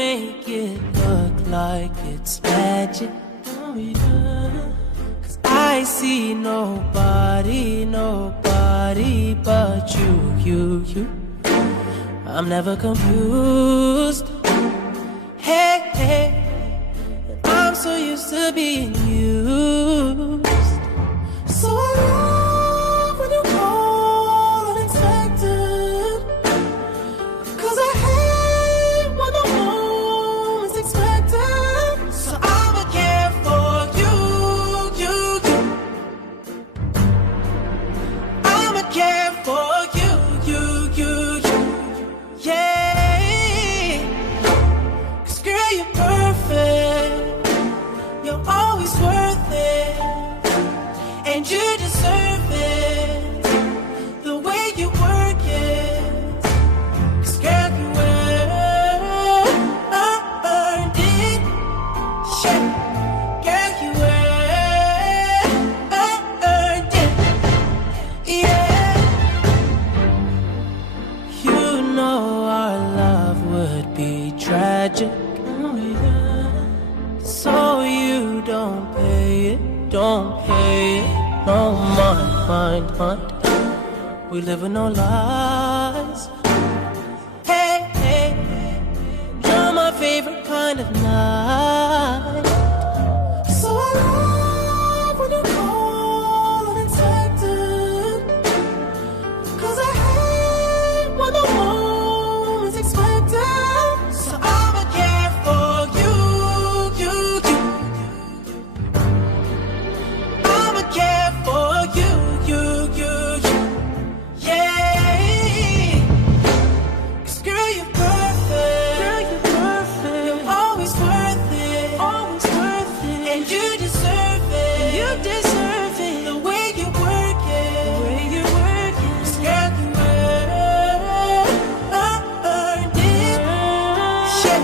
make it look like it's magic. Oh, yeah. 'Cause I see nobody but you. I'm never confused. Hey, I'm so used to being used. So I love when you call unexpected, 'cause I hate when the moment's expected. So I'ma care for you. I'ma care for you. Yeah. 'Cause girl, you're perfect. You're always worth it. And you deserve it, the way you work it. 'Cause girl, you earned it. Shit, girl, you earned it. Yeah. You know our love would be tragic. Oh, yeah. So you don't pay it. No mind. We live with no lies. Hey, you're my favorite kind of night. So I love when you call unexpected, 'cause I hate when the moment's expected. So I'ma care for you. I'ma care for you. Yeah. 'Cause girl, you're perfect. You're always worth it. And you deserve it. The way you work it. 'Cause girl, you earned it. Shit.